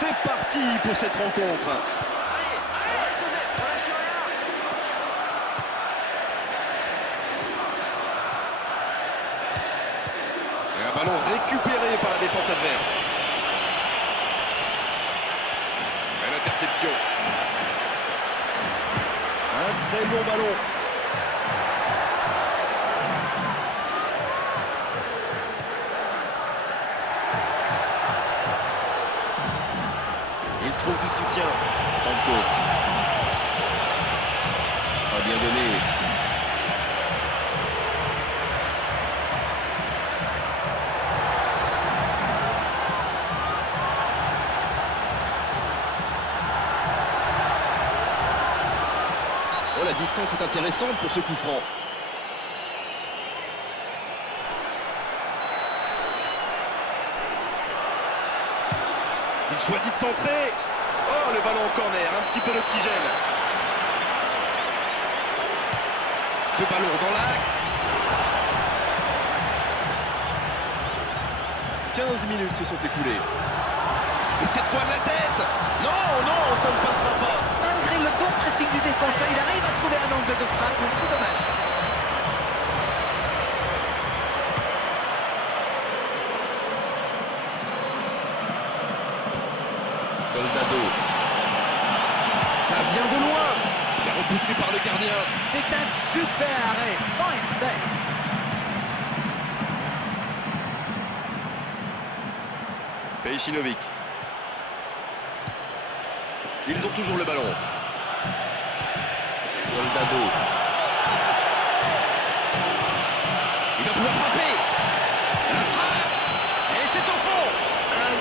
C'est parti pour cette rencontre. Et un ballon récupéré par la défense adverse. Belle interception. Un très long ballon. Il trouve du soutien. En côte. Pas bien donné. Oh, la distance est intéressante pour ce coup franc. Il choisit de centrer. Oh, le ballon en corner, un petit peu d'oxygène. Ce ballon dans l'axe. 15 minutes se sont écoulées. Et cette fois de la tête. Non, non, ça ne passera pas. Malgré le bon pressing du défenseur, il arrive à trouver un angle de frappe, mais c'est dommage. Soldado. Ça vient de loin. Bien repoussé par le gardien. C'est un super arrêt. Fine save. Pejcinovic. Ils ont toujours le ballon. Soldado. Il va pouvoir frapper. La frappe. Et c'est au fond.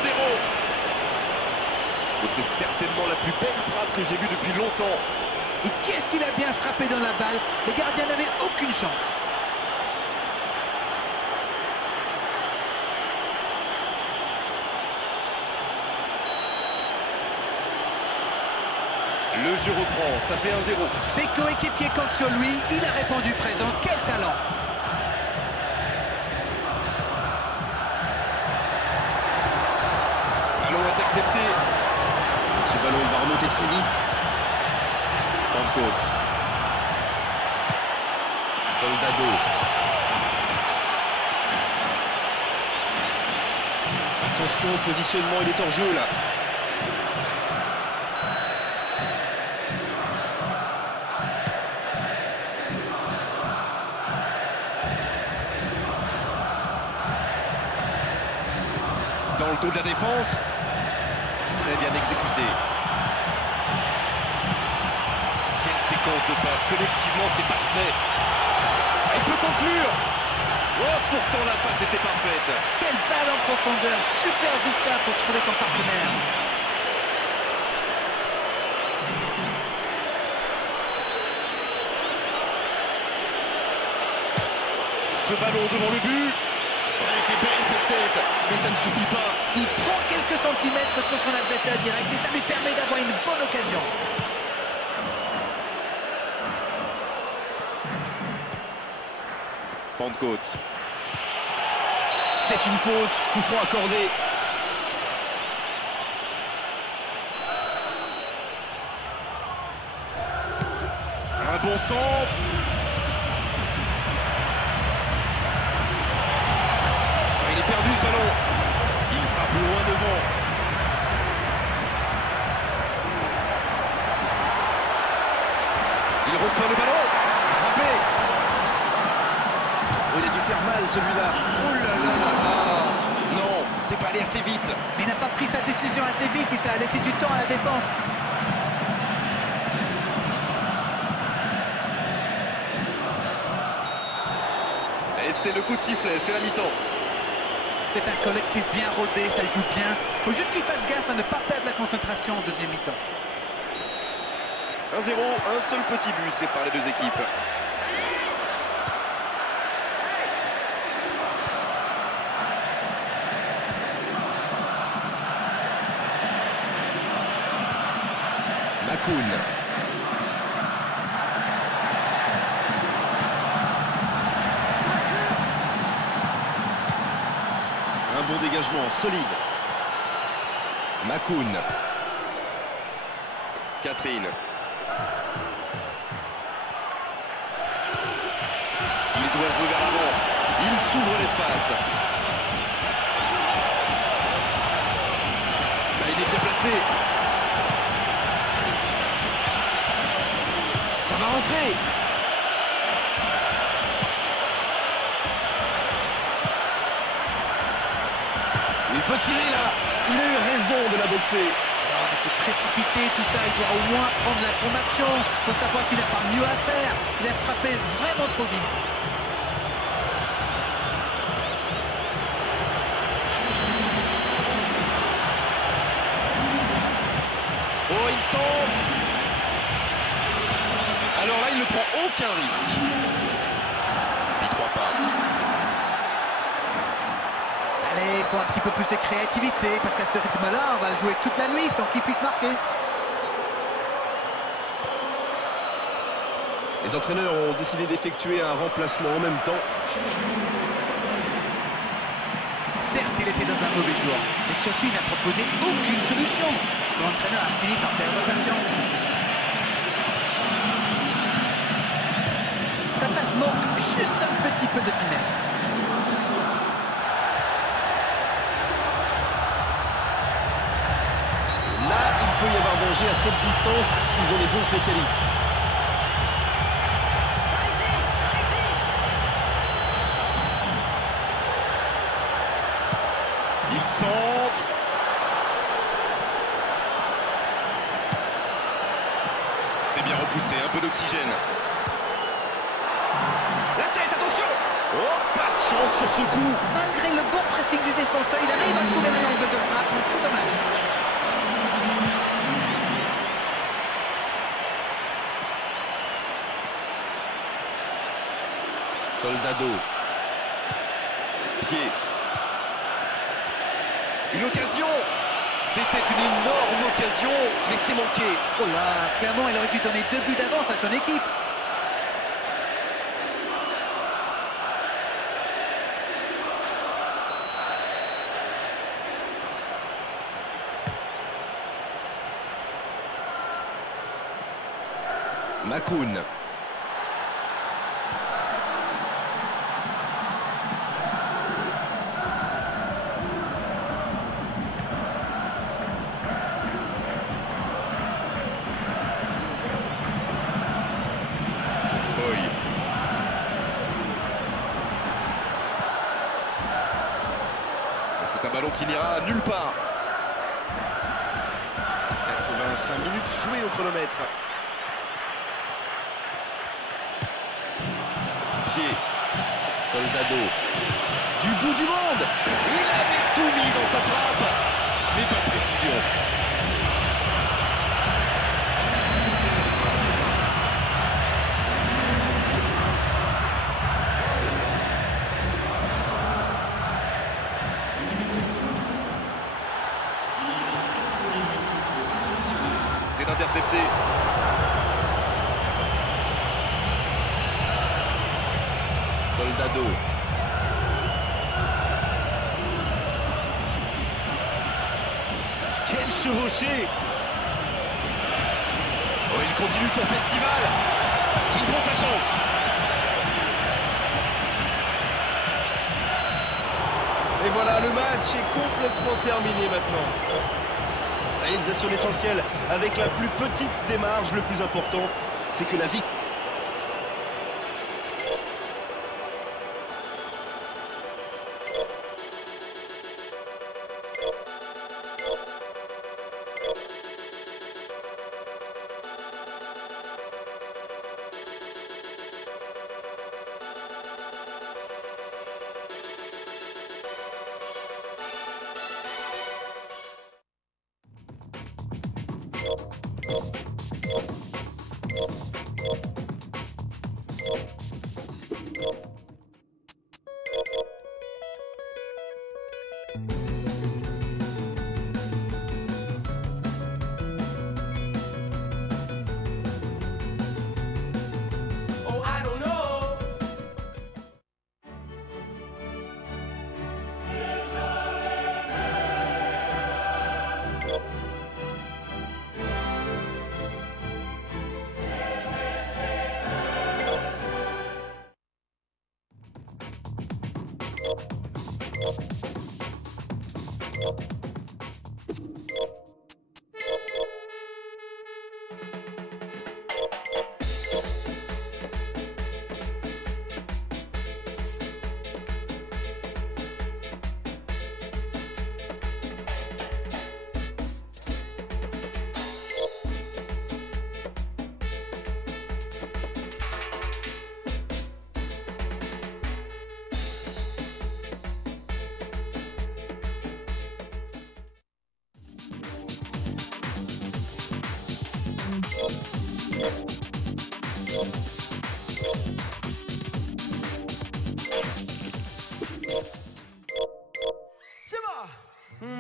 1-0. C'est certainement la plus belle frappe que j'ai vue depuis longtemps. Et qu'est-ce qu'il a bien frappé dans la balle. Les gardiens n'avaient aucune chance. Le jeu reprend, ça fait 1-0. Ses coéquipiers comptent sur lui, il a répondu présent. Quel talent! Ballon intercepté. Et ce ballon, il va remonter très vite. En côte. Soldado. Attention au positionnement, il est hors jeu là. Dans le dos de la défense. Très bien exécuté. Quelle séquence de passes. Collectivement, c'est parfait. Il peut conclure. Oh, pourtant la passe était parfaite. Quelle balle en profondeur. Super vista pour trouver son partenaire. Ce ballon devant le but. Elle était mais ça ne suffit pas. Il prend quelques centimètres sur son adversaire direct et ça lui permet d'avoir une bonne occasion. Pentecôte. C'est une faute, coup franc accordé. Un bon centre. Il est perdu ce ballon. Il frappe loin devant. Il reçoit le ballon. Frappé. Oh, il a dû faire mal celui-là. Oh là là là là. Non, c'est pas allé assez vite. Mais il n'a pas pris sa décision assez vite, il a laissé du temps à la défense. Et c'est le coup de sifflet, c'est la mi-temps. C'est un collectif bien rodé, ça joue bien. Il faut juste qu'il fasse gaffe à ne pas perdre la concentration en deuxième mi-temps. 1-0, un seul petit but sépare les deux équipes. Makoun. Un bon dégagement, solide. Makoun. Catherine. Il doit jouer vers l'avant. Il s'ouvre l'espace. Là, il est bien placé. Ça va rentrer. Il peut tirer là. Il a eu raison de la boxer. Non, mais c'est précipité tout ça, il doit au moins prendre l'information pour savoir s'il n'a pas mieux à faire. Il a frappé vraiment trop vite. Oh, il centre. Alors là, il ne prend aucun risque. Il 3 pas. Allez, il faut un petit peu plus de créativité, parce qu'à ce rythme-là, on va jouer toute la nuit sans qu'il puisse marquer. Les entraîneurs ont décidé d'effectuer un remplacement en même temps. Certes, il était dans un mauvais jour, mais surtout, il n'a proposé aucune solution. Son entraîneur a fini par perdre patience. Sa passe manque juste un petit peu de finesse. Là, il peut y avoir danger à cette distance. Ils ont des bons spécialistes. Il centre. C'est bien repoussé, un peu d'oxygène. La tête, attention! Oh, pas de chance sur ce coup. Malgré le bon pressing du défenseur, il arrive à trouver un angle de frappe, mais c'est dommage. Soldado. Pied. Une occasion. C'était une énorme occasion, mais c'est manqué. Oh là, clairement, il aurait dû donner 2 buts d'avance à son équipe. Makoun. Boy. C'est un ballon qui n'ira nulle part. 85 minutes jouées au chronomètre. Pied. Soldado. Du bout du monde. Il avait tout mis dans sa frappe. Mais pas de précision. intercepté. Soldado. Quel chevauché! Oh, il continue son festival. Il prend sa chance. Et voilà, le match est complètement terminé maintenant. Réalisation l'essentiel avec la plus petite des marges. Le plus important, c'est que la victoire.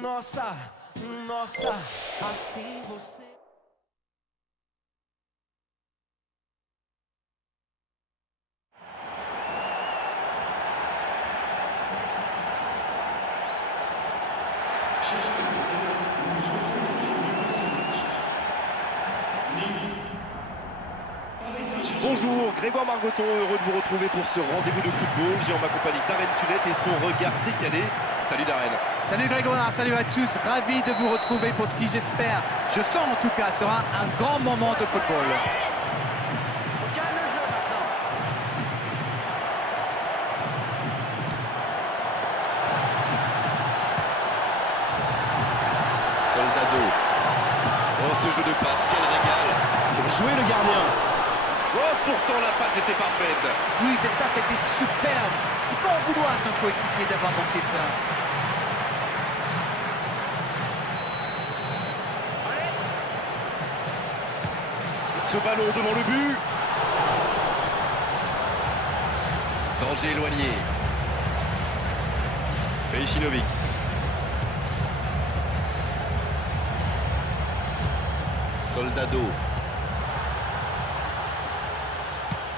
Nossa, nossa, assim você... Bonjour, Grégoire Margoton, heureux de vous retrouver pour ce rendez-vous de football. J'ai en ma compagnie Darren Tulette et son regard décalé. Salut Darren. Salut Grégoire, salut à tous, ravi de vous retrouver pour ce qui, j'espère, je sens en tout cas, sera un grand moment de football. Soldado. Oh, ce jeu de passe, quel régal. Quel joué le gardien. Oh, pourtant la passe était parfaite. Oui, cette passe était superbe. Il peut en vouloir à son coéquipier d'avoir manqué ça. Ce ballon devant le but. Danger éloigné. Pejcinovic. Soldado.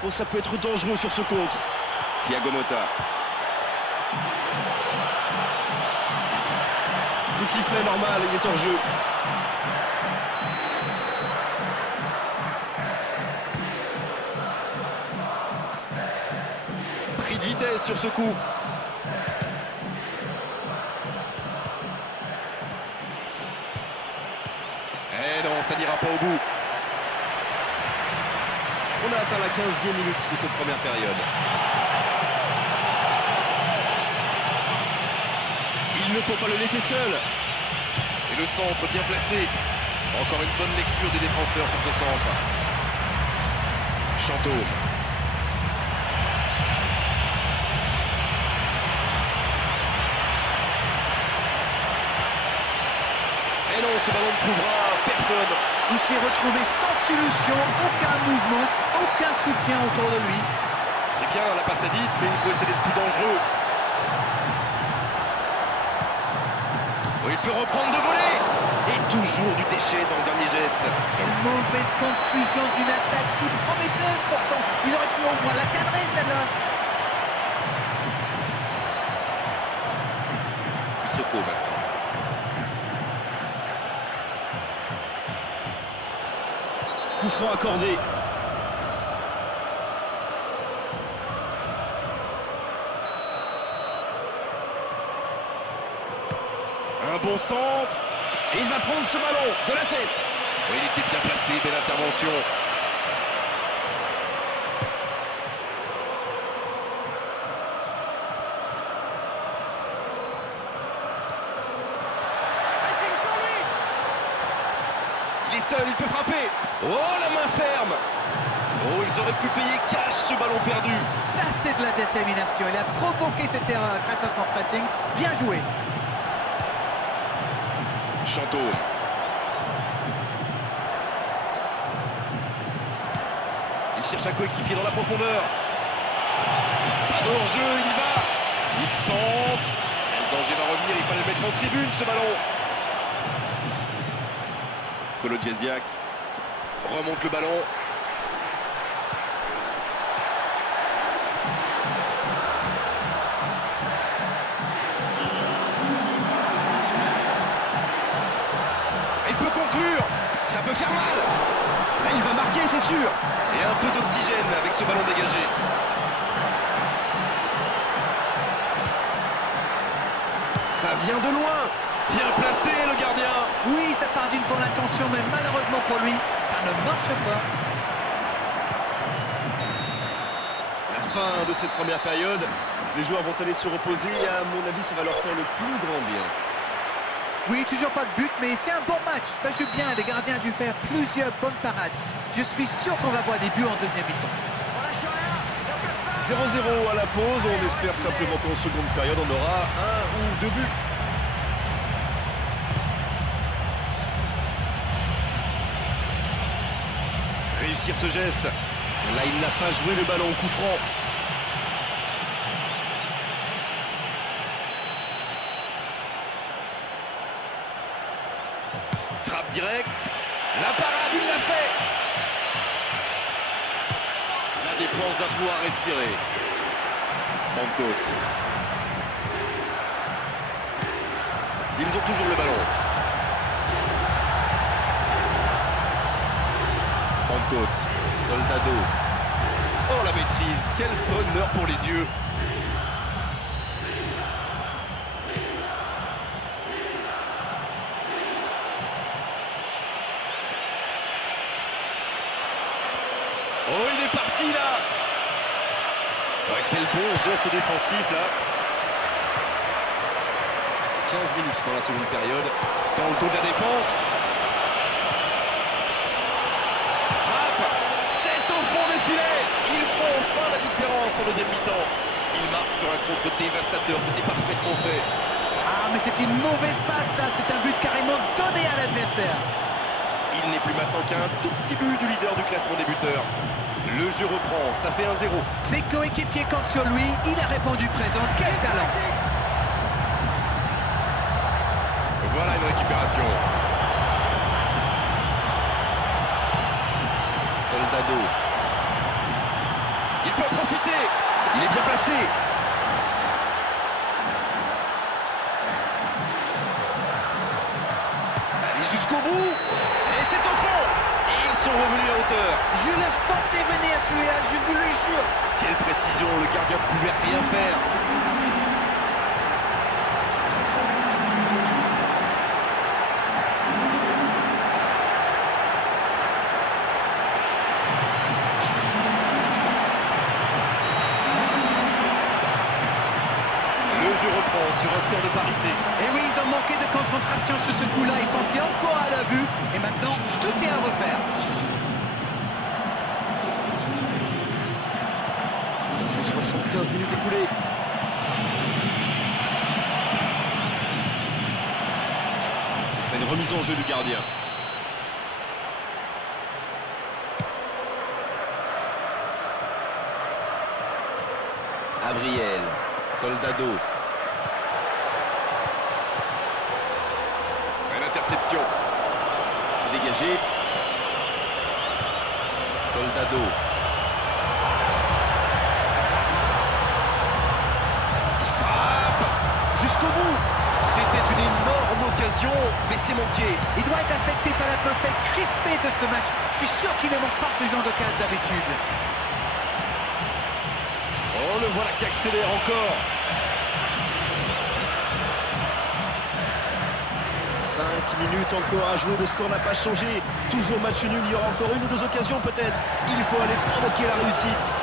Oh, ça peut être dangereux sur ce contre. Thiago Motta. Coup de sifflet normal, il est hors jeu. Pris de vitesse sur ce coup. Eh non, ça n'ira pas au bout. On a atteint la 15e minute de cette première période. Il ne faut pas le laisser seul. Et le centre bien placé. Encore une bonne lecture des défenseurs sur ce centre. Chanteau. Et non, ce ballon ne trouvera personne. Il s'est retrouvé sans solution, aucun mouvement, aucun soutien autour de lui. C'est bien la passe à 10, mais il faut essayer d'être plus dangereux. Oh, il peut reprendre de voler. Et toujours du déchet dans le dernier geste. Quelle mauvaise conclusion d'une attaque si prometteuse pourtant. Il aurait pu au moins la cadrer celle-là. Sissoko maintenant. Coup franc accordé. Un bon centre. Et il va prendre ce ballon de la tête. Oui, il était bien placé, belle intervention. Il est seul, il peut frapper. Oh, la main ferme. Oh, ils auraient pu payer cash ce ballon perdu. Ça, c'est de la détermination. Il a provoqué cette erreur grâce à son pressing. Bien joué. Chantôme. Il cherche un coéquipier dans la profondeur. Pas de hors-jeu, il y va. Il centre. Et le danger va revenir, il fallait le mettre en tribune ce ballon. Kolo Djesiak remonte le ballon. Il peut conclure. Ça peut faire mal. Là, il va marquer, c'est sûr. Et un peu d'oxygène avec ce ballon dégagé. Ça vient de loin. Bien placé, le gardien. Oui, ça part d'une bonne intention, mais malheureusement pour lui, ça ne marche pas. La fin de cette première période, les joueurs vont aller se reposer et à mon avis, ça va leur faire le plus grand bien. Oui, toujours pas de but, mais c'est un bon match. Ça joue bien, les gardiens ont dû faire plusieurs bonnes parades. Je suis sûr qu'on va voir des buts en deuxième mi-temps. 0-0 à la pause, on espère simplement qu'en seconde période, on aura un ou deux buts. Réussir ce geste. Là, il n'a pas joué le ballon au coup franc. Frappe directe. La parade, il l'a fait. La défense va pouvoir respirer. Pentecôte. Ils ont toujours le ballon. Pentecôte. Soldado. Oh, la maîtrise. Quel bonheur pour les yeux. Oh, il est parti là. Ah, quel bon geste défensif là. 15 minutes dans la seconde période. Dans le dos de la défense. Frappe. C'est au fond des filets. Ils font enfin la différence en deuxième mi-temps. Ils marquent sur un contre dévastateur. C'était parfaitement fait. Ah, mais c'est une mauvaise passe, ça. C'est un but carrément donné à l'adversaire. Il n'est plus maintenant qu'un tout petit but du leader du classement des buteurs. Le jeu reprend, ça fait 1-0. Ses coéquipiers comptent sur lui, il a répondu présent. Quel talent! Voilà une récupération. Soldado. Il peut en profiter. Il est bien placé. Allez jusqu'au bout. Et c'est au fond. Et ils sont revenus à hauteur. Je le sentais venir celui-là, je vous le jure. Quelle précision, le gardien ne pouvait rien faire. Le jeu reprend sur un score de parité. Et oui, ils ont manqué de concentration sur ce coup-là. Ils pensaient encore à leur but. Et maintenant, tout est à refaire. Presque 75 minutes écoulées. Ce serait une remise en jeu du gardien. Abriel. Soldado. Une interception. C'est dégagé. Soldado. Il frappe jusqu'au bout. C'était une énorme occasion, mais c'est manqué. Il doit être affecté par l'atmosphère crispée de ce match. Je suis sûr qu'il ne manque pas ce genre d'occasion d'habitude. Oh, le voilà qui accélère encore. 5 minutes encore à jouer, le score n'a pas changé. Toujours match nul, il y aura encore une ou deux occasions peut-être. Il faut aller provoquer la réussite.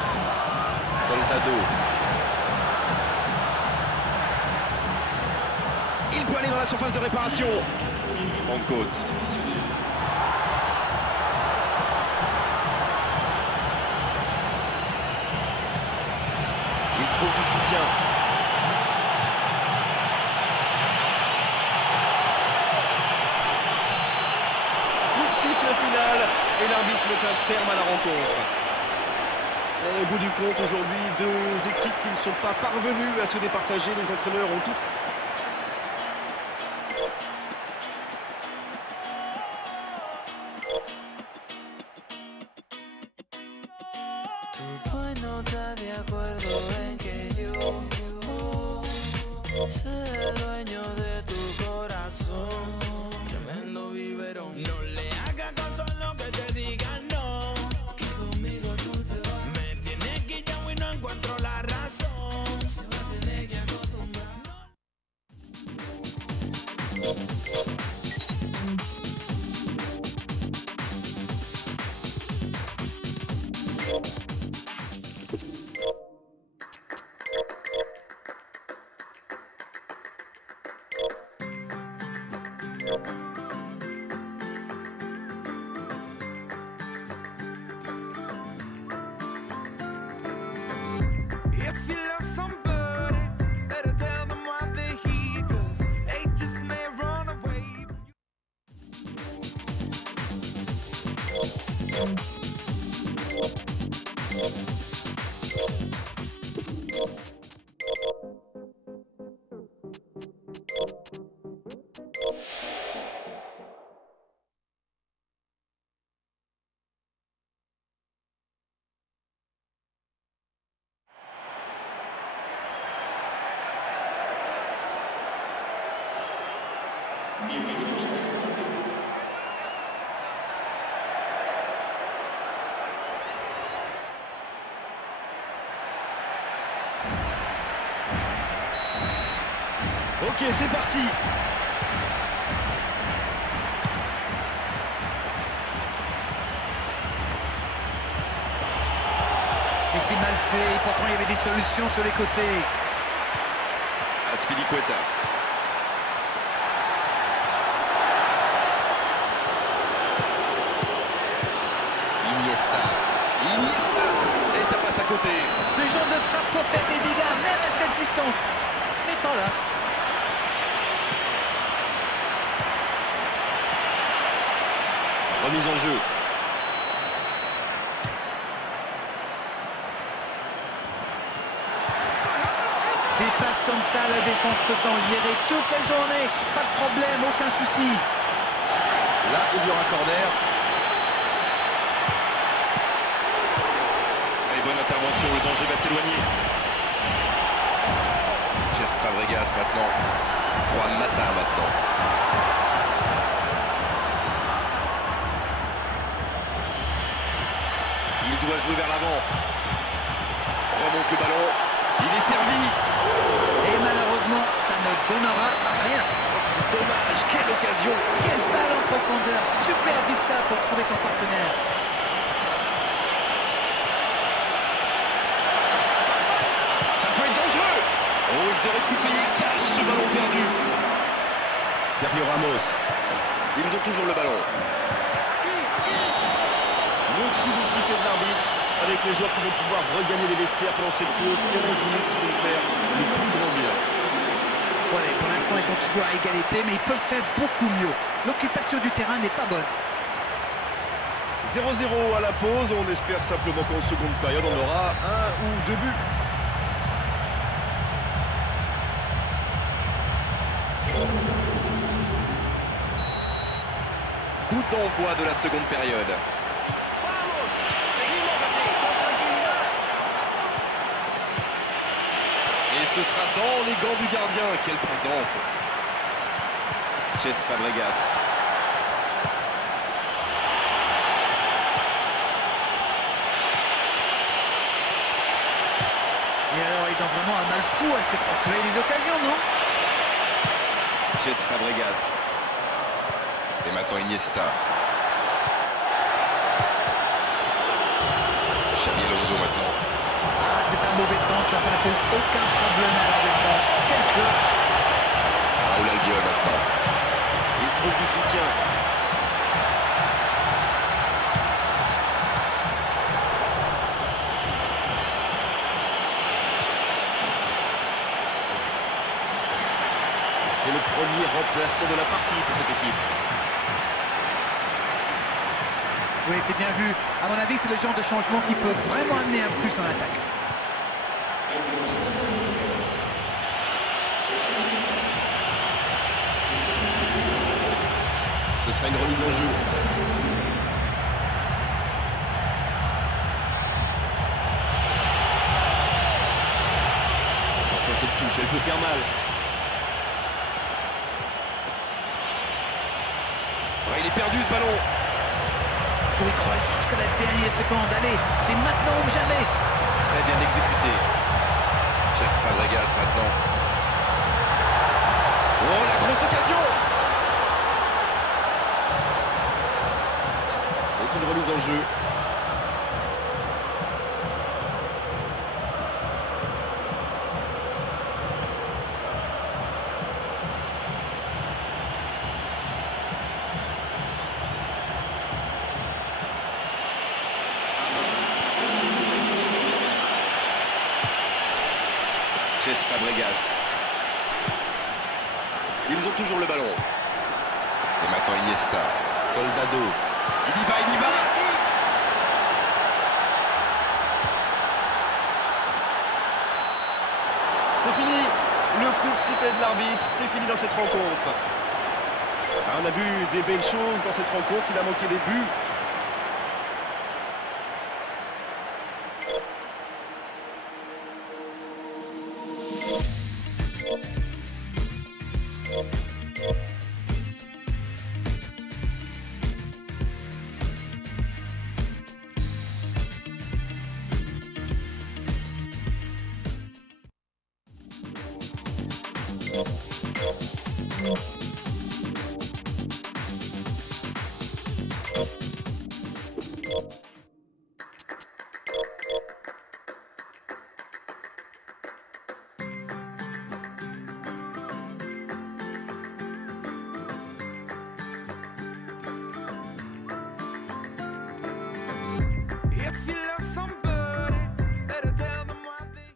Soldado. Il peut aller dans la surface de réparation. Pentecôte. Il trouve du soutien. Coup de sifflet final et l'arbitre met un terme à la rencontre. Et au bout du compte, aujourd'hui, deux équipes qui ne sont pas parvenues à se départager. Les entraîneurs ont tout. Tu pues no estás de acuerdo en que yo sea el dueño de tu corazón. Tremendo biberón. No le hagas caso a lo que te digan, no. Que conmigo tú te vas. Me tienes que ya y no encuentro la razón. Se va a tener que acostumbrar. If you love somebody, better tell them why they're here, 'cause they just may run away from you. Ok, c'est parti. Et c'est mal fait, pourtant il y avait des solutions sur les côtés. Azpilicueta. Iniesta. Et ça passe à côté. Ce genre de frappe peut faire des dégâts, même à cette distance. Mais pas là. Remise en jeu. Des passes comme ça, la défense peut en gérer toute la journée. Pas de problème, aucun souci. Là, il y aura corner. Allez, bonne intervention, le danger va s'éloigner. Cesc Fabregas maintenant. Juan Mata maintenant. Il doit jouer vers l'avant. Remonte le ballon. Il est servi. Et malheureusement, ça ne donnera rien. Oh, c'est dommage. Quelle occasion. Quelle balle en profondeur. Super vista pour trouver son partenaire. Ça peut être dangereux. Oh, ils auraient pu payer cash ce ballon perdu. Sergio Ramos. Ils ont toujours le ballon. Le coup de sifflet de l'arbitre avec les joueurs qui vont pouvoir regagner les vestiaires pendant cette pause. 15 minutes qui vont faire le plus grand bien. Voilà, pour l'instant, ils sont toujours à égalité, mais ils peuvent faire beaucoup mieux. L'occupation du terrain n'est pas bonne. 0-0 à la pause. On espère simplement qu'en seconde période, on aura un ou deux buts. Coup d'envoi de la seconde période. Et ce sera dans les gants du gardien. Quelle présence! Cesc Fabregas. Et alors, ils ont vraiment un mal fou à se procurer des occasions, non? Cesc Fabregas. Et maintenant Iniesta. Xabi Alonso maintenant. Ah, c'est un mauvais centre, ça ne pose aucun problème à la défense. Quelle cloche! Raoul Albiol maintenant. Il trouve du soutien. C'est le premier remplacement de la partie pour cette équipe. Oui, c'est bien vu. À mon avis, c'est le genre de changement qui peut vraiment amener un plus en attaque. Ce sera une remise en jeu. Attention à cette touche, elle peut faire mal. Ah, il est perdu ce ballon. Il faut y croire jusqu'à la dernière seconde. Allez, c'est maintenant ou jamais. Très bien exécuté. Cesc Fabregas maintenant. Oh, la grosse occasion! C'est une remise en jeu. Cesc Fabregas. Ils ont toujours le ballon. Et maintenant Iniesta. Soldado. Il y va, il y va! C'est fini! Le coup de sifflet de l'arbitre, c'est fini dans cette rencontre. Ah, on a vu des belles choses dans cette rencontre, il a manqué les buts. If you love somebody, better tell them why they...